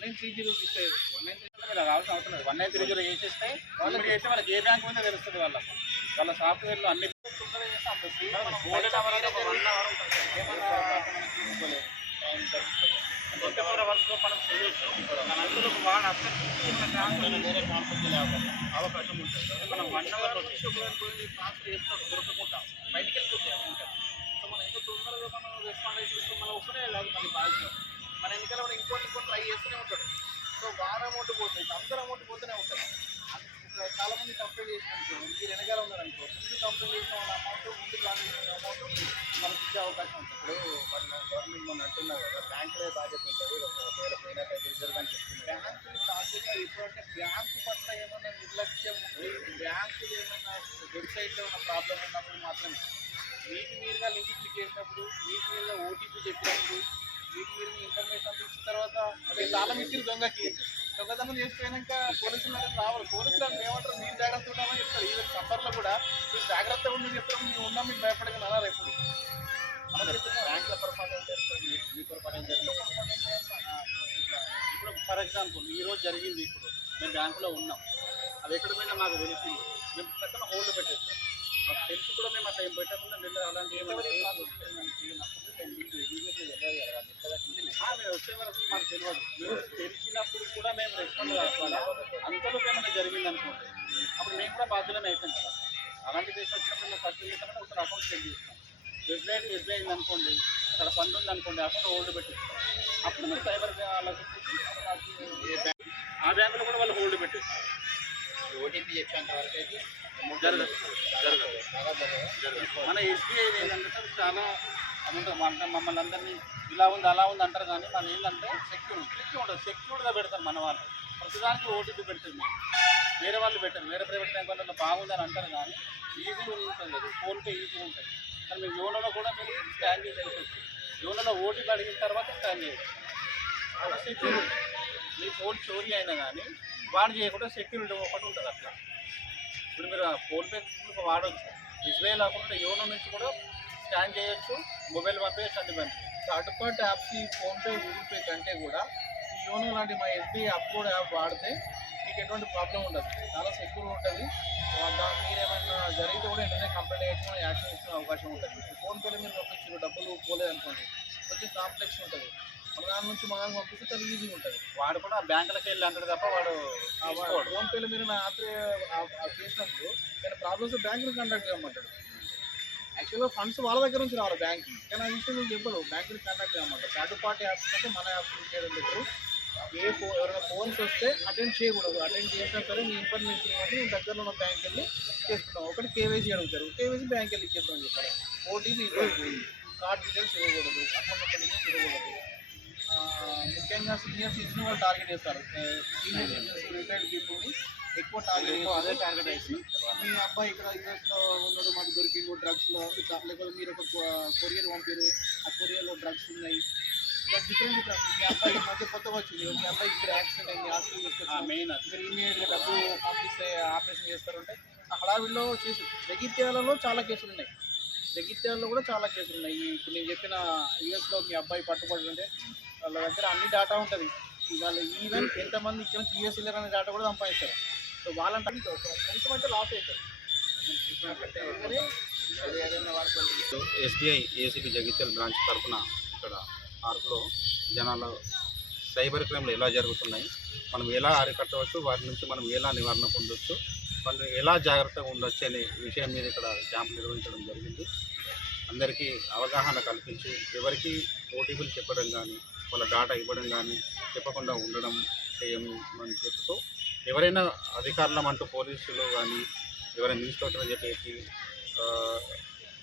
Three zero ఇస్తే one nine కావాల్సిన అవసరం లేదు వన్ నైన్ త్రీ జీరో చేసేస్తే వాళ్ళకి చేస్తే వాళ్ళకి ఏ బ్యాంక్ ఉందో తెలుస్తుంది వాళ్ళకి వాళ్ళ సాఫ్ట్వేర్లో అన్ని చేస్తే ఉంటుంది. ట్వంటీ ఫోర్ అవర్స్లో మనం చేయొచ్చు మన అందులో వాడు అసలు వేరే కాన్సెప్ట్ లేకుండా అవకాశం ఉంటుంది మనం వన్ అవర్ పోయి ట్రాన్స్ఫర్ చేస్తారు దొరకకుండా బయటికి అమౌంట్ సో మనం ఎంత తొందరగా మనం రెస్పాండ్ అయితే మనం ఒకటే చాలా అమౌంట్ పోతుంది అందరూ అమౌంట్ పోతూనే ఉంటుంది చాలా మంది కంప్లైంట్ చేసినారు మీరు వెనకాల ఉన్నారనుకో. ముందు కంప్లైంట్ చేసిన వాళ్ళ అమౌంట్ ముందు ప్లాన్ చేసిన అమౌంట్ మనకి ఇచ్చే అవకాశం ఉంటుంది. ఇప్పుడు వాళ్ళు గవర్నమెంట్ మొన్న అంటున్నారు కదా బ్యాంకులే బాధ్యత ఉంటుంది. ఒకవేళ పోయినట్టయితే రిజర్వ్ బ్యాంక్ చెప్తుంది. బ్యాంకులు బాధ్యత ఇప్పుడంటే బ్యాంకు పట్ల ఏమైనా నిర్లక్ష్యం ఉండి బ్యాంకులు ఏమైనా వెబ్సైట్లో ఉన్న ప్రాబ్లం ఉన్నప్పుడు మాత్రమే. మీకు మీరుగా లింక్ క్లిక్ చేసినప్పుడు మీకు మీరుగా ఓటీపీ చెప్పినప్పుడు మీకు మీరు ఇన్ఫర్మేషన్ ఇచ్చిన తర్వాత అదే తాళం దొంగకి. దొంగతనం చేసిపోయాక పోలీసులు రావాలి. పోలీసులు ఏమంటారు? మీరు జాగ్రత్త ఉన్నామని చెప్తారు. ఈవెన్ సఫర్లో కూడా మీరు జాగ్రత్తగా ఉండి చెప్తారు. మీరు ఉన్నాం మీకు భయపడగా అన్నారు ఎప్పుడు. బ్యాంకుల పర్ఫార్మెన్స్ మీ పర్ఫార్మెన్స్ ఇప్పుడు ఫర్ ఎగ్జాంపుల్ ఈ రోజు జరిగింది ఇప్పుడు. మేము బ్యాంకులో ఉన్నాం. అది ఎక్కడ పోయినా మాకు తెలిసింది. మేము పక్కన హోల్డ్ పెట్టేస్తాం. మాకు తెలిసి కూడా మేము అట్లా ఏం పెట్టకుండా నిన్న అలాంటి ఏమైనా మీరు వచ్చే వరకు మాకు తెలియదు మీరు తెలిసినప్పుడు కూడా మేము రెస్పాండ్ అంతలో ఏమైనా జరిగింది అనుకోండి అప్పుడు మేము కూడా బాధ్యులమే అవుతాం కదా అలాంటి కేసు వచ్చినప్పుడు మేము ఫస్ట్ చేస్తామంటే ఒకసారి అకౌంట్ చెక్ చేస్తాం ఎస్బీఐ ఎస్బీఐ అనుకోండి అక్కడ ఫండ్ ఉంది అనుకోండి అకౌంట్ హోల్డ్ పెట్టి అప్పుడు మీరు సైబర్ వాళ్ళకి ఆ బ్యాంకులో కూడా వాళ్ళు హోల్డ్ పెట్టారు ఓటీపీ చెప్పేంత వరకు అయితే జరగదు. మన ఎస్బీఐ ఏంటంటే చాలా అమౌంట్ అంటే మమ్మల్ని అందరినీ ఇలా ఉంది అలా ఉంది అంటారు కానీ మన ఏంటంటే సెక్యూర్ సెక్యూర్ ఉంటుంది సెక్యూర్గా పెడతారు మన వాళ్ళు. ప్రతిదానికి ఓటీపీ పెడుతుంది మేము. వేరే వాళ్ళు పెట్టారు. వేరే ప్రైవేట్ బ్యాంక్ వాళ్ళు బాగుందని అంటారు కానీ ఈజీగా ఉంటుంది. ఫోన్పే ఈజీగా ఉంటుంది. కానీ మీరు యోనోలో కూడా మీరు స్కాన్ చేసుకోవచ్చు యోనోలో ఓటీపీ అడిగిన తర్వాత స్కాన్ చేయొచ్చు అలా సెక్యూరిటీ మీ ఫోన్ చోరీ అయినా కానీ వాడు చేయకుండా సెక్యూరిటీ ఒకటి ఉంటుంది అట్లా ఇప్పుడు మీరు ఆ ఫోన్పే వాడవచ్చు ఎస్బీఐ లేకుండా యోనో నుంచి కూడా స్కాన్ చేయొచ్చు మొబైల్ పంపేయచ్చు అన్ని పంపేయచ్చు. థర్డ్ పార్టీ యాప్స్ ఈ ఫోన్పే గూగుల్ పే కంటే కూడా ఈ యోనో లాంటి మా ఎస్బీఐ అప్లోడ్ యాప్ వాడితే మీకు ఎటువంటి ప్రాబ్లం ఉండదు. చాలా సెక్యూర్ ఉంటుంది. దా- మీరేమైనా జరిగితే కూడా వెంటనే కంప్లైంట్ చేయడం యాక్షన్ ఇచ్చిన అవకాశం ఉంటుంది. ఫోన్పేలో మీరు పంపించిన డబ్బులు పోలేదు అనుకోండి కొంచెం కాంప్లెక్స్ ఉంటుంది. మన దాని నుంచి మన పంపిస్తే చాలా ఈజీగా ఉంటుంది. వాడు కూడా బ్యాంకులకు వెళ్ళి అంటాడు తప్ప వాడు తీసుకోడు. ఫోన్పేలో మీరు నా ఆత్రే చేసినప్పుడు నేను ప్రాబ్లమ్స్ బ్యాంకుని కాంటాక్ట్ చేయమంటాడు. యాక్చువల్గా ఫండ్స్ వాళ్ళ దగ్గర నుంచి రావాలి బ్యాంక్కి. కానీ ఆ విషయం మీకు చెప్పడు బ్యాంకుని కాంటాక్ట్ చేయమంటారు థర్డ్ పార్టీ యాప్స్ కంటే మన యాప్స్ చేయడం దగ్గర ఏ ఫో ఎవరైనా ఫోన్స్ వస్తే అటెండ్ చేయకూడదు. అటెండ్ చేసినా సరే మీ ఇన్ఫర్మేషన్ ఇవ్వండి మీ దగ్గరలో ఉన్న బ్యాంక్ వెళ్ళి చేసుకుంటాం. ఒకటి కేవైసీ అడుగుతారు. కేవైసీ బ్యాంక్ వెళ్ళి ఇచ్చేస్తాం చెప్పారు. ఓటీపీ ఇవ్వకూడదు. కార్డ్ డీటెయిల్స్ ఇవ్వకూడదు. అకౌంట్ నెంబర్ డీటెయిల్స్ ఇవ్వకూడదు. ముఖ్యంగా సీనియర్ సిటిజన్ వాళ్ళు టార్గెట్ చేస్తారు. సీనియర్ సిటిజన్స్ రిటైర్డ్ పీపుల్ని ఎక్కువ టార్గెట్ అదే టార్గెట్ అయింది మీ అబ్బాయి ఇక్కడ యూఎస్లో ఉన్నాడు మాకు దొరికిండు డ్రగ్స్లో ఇట్లా లేకపోతే మీరు ఒక కొరియర్ పంపారు. ఆ కొరియర్లో డ్రగ్స్ ఉన్నాయి. ఇలా డిఫరెంట్ డిఫరెంట్ మీ అబ్బాయి మధ్య కొత్తగా వచ్చింది. మీ అబ్బాయి ఇక్కడ యాక్సిడెంట్ అయింది హాస్పిటల్ తీసుకొచ్చి మెయిన్ మీరు ఇమీడియట్గా డబ్బు పంపిస్తే ఆపరేషన్ చేస్తారంటే ఆ హడావిడిలో చేసి జగిత్యాలలో చాలా కేసులు ఉన్నాయి. జగిత్యాలలో కూడా చాలా కేసులు ఉన్నాయి. ఇప్పుడు నేను చెప్పిన యూఎస్లో మీ అబ్బాయి పట్టుబడి ఉంటే వాళ్ళ దగ్గర అన్ని డేటా ఉంటుంది. వాళ్ళు ఈవెన్ ఎంతమంది ఇచ్చిన యూఎస్ ఇల్లర్ అనే డేటా కూడా సంపాదిస్తారు. సో వాళ్ళంటే కొంచెం అయితే లాస్ అవుతారు. ఎస్బీఐ ఏసీబీ జగిత్యాల బ్రాంచ్ తరఫున ఇక్కడ పార్కులో జనాలు సైబర్ క్రైమ్లు ఎలా జరుగుతున్నాయి మనం ఎలా అరికట్టవచ్చు వాటి నుంచి మనం ఎలా నివారణ పొందొచ్చు వాళ్ళు ఎలా జాగ్రత్తగా ఉండొచ్చు అనే విషయం మీద ఇక్కడ క్యాంప్ నిర్వహించడం జరిగింది. అందరికీ అవగాహన కల్పించి ఎవరికి ఓటీపీలు చెప్పడం కానీ వాళ్ళ డాటా ఇవ్వడం కానీ చెప్పకుండా ఉండడం చేయమని చెప్తూ ఎవరైనా అధికారులం అంటూ పోలీసులు కానీ ఎవరైనా ఇన్స్పెక్టర్ అని చెప్పేసి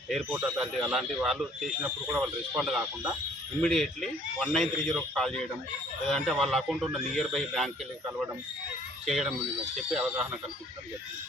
ఎయిర్పోర్ట్ అథారిటీ అలాంటి వాళ్ళు చేసినప్పుడు కూడా వాళ్ళు రెస్పాండ్ కాకుండా ఇమ్మీడియట్లీ వన్ నైన్ త్రీ జీరోకి కాల్ చేయడం లేదంటే వాళ్ళ అకౌంట్ ఉన్న నియర్ బై బ్యాంక్కి వెళ్ళి కలవడం చేయడం చెప్పి అవగాహన కల్పించడం జరిగింది.